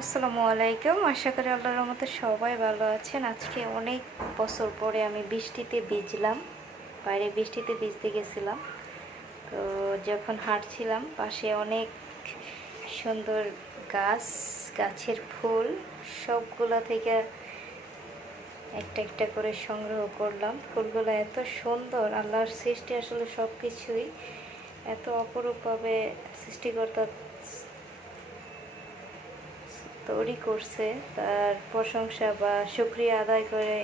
আসসালামু আলাইকুম। আশা করি আল্লাহর রহমতে সবাই ভালো আছেন। আজকে অনেক বছর পরে আমি বৃষ্টিতে ভিজলাম। বাইরে বৃষ্টিতে ভিজতে গেছিলাম। তো যখন হাঁটছিলাম, পাশে অনেক সুন্দর গাছ, গাছের ফুল, সবগুলা থেকে একটা একটা করে সংগ্রহ করলাম। ফুলগুলো এত সুন্দর, আল্লাহর সৃষ্টি আসলে সব কিছুই এত অপরূপভাবে সৃষ্টিকর্তা তৈরি করছে, তার প্রশংসা বা শুক্রিয়া আদায় করে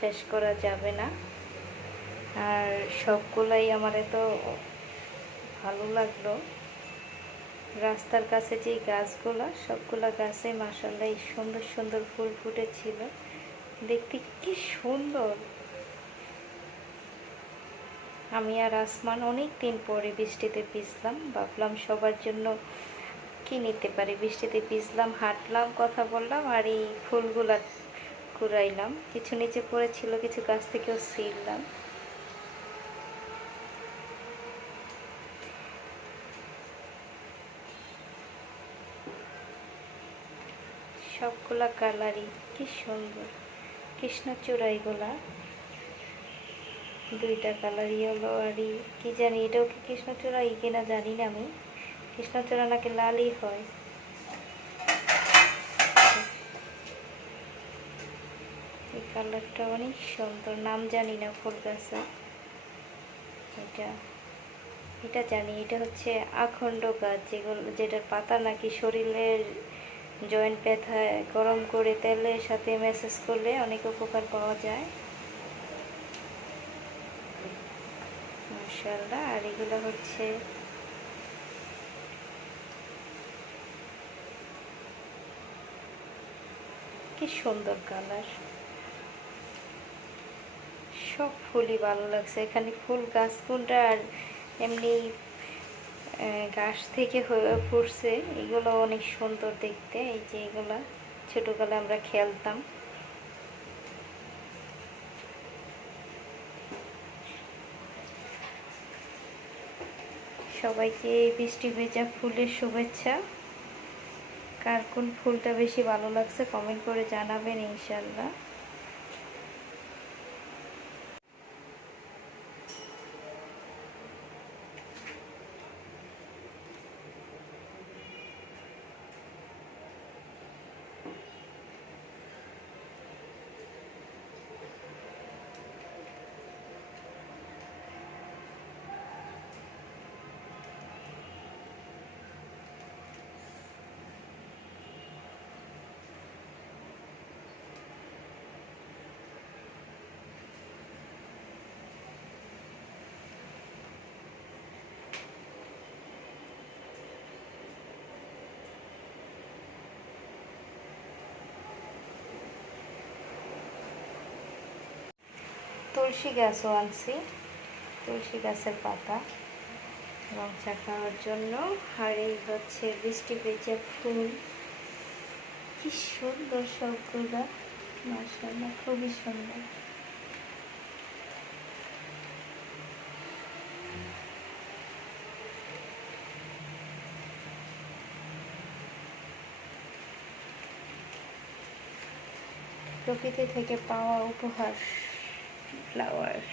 শেষ করা যাবে না। আর সবগুলাই আমার এত ভালো লাগল। রাস্তার কাছে যে গাছগুলা, সবগুলা গাছে মাসাল্লাহ সুন্দর সুন্দর ফুল ফুটেছিল। দেখতে কি সুন্দর! আমি আর আসমান অনেক দিন পরে বৃষ্টিতে ভিজলাম, ভাবলাম সবার জন্য কি নিতে পারি? বৃষ্টিতে ভিজলাম, হাঁটলাম, কথা বললাম আর এই ফুলগুলা কুড়াইলাম। কিছু নিচে পড়েছিল, কিছু গাছ থেকেও ছিঁড়লাম। সবগুলা কালারই, কি সুন্দর। কৃষ্ণচূড়া এগুলা। দুইটা কালার ইয়েলো আর কি জানি এটাও কি কৃষ্ণচূড়া ই কিনা জানি না আমি। কৃষ্ণচূড়া নাকি লালই হয়। এই কালারটা অনেক সুন্দর, নাম জানি না ফুল গাছে এটা এটা জানি, এটা হচ্ছে আখণ্ড গাছ, যেগুলো, যেটার পাতা নাকি শরীরের জয়েন্ট ব্যথায় গরম করে তেলের সাথে মেসেজ করলে অনেক উপকার পাওয়া যায়। মার্শাল্লাহ আর এগুলো হচ্ছে কি সুন্দর কালার। সব ফুলই ভালো লাগছে। এখানে ফুল গাছ কোনটা আর এমনি গাছ থেকে ফুটছে, এগুলো অনেক সুন্দর দেখতে। এই যে এগুলা ছোটোকালে আমরা খেলতাম। সবাইকে বৃষ্টি ভেজা ফুলের শুভেচ্ছা। কার কোন ফুলটা বেশি ভালো লাগছে কমেন্ট করে জানাবেন ইনশাল্লাহ তুলসী গাছও আনছি। তুলসী গাছের পাতা। রং চা জন্য। আর এই হচ্ছে বৃষ্টি ভেজা ফুল। কি সুন্দর সবগুলো। মাসাল্লাহ খুবই সুন্দর। প্রকৃতি থেকে পাওয়া উপহার। Flowers.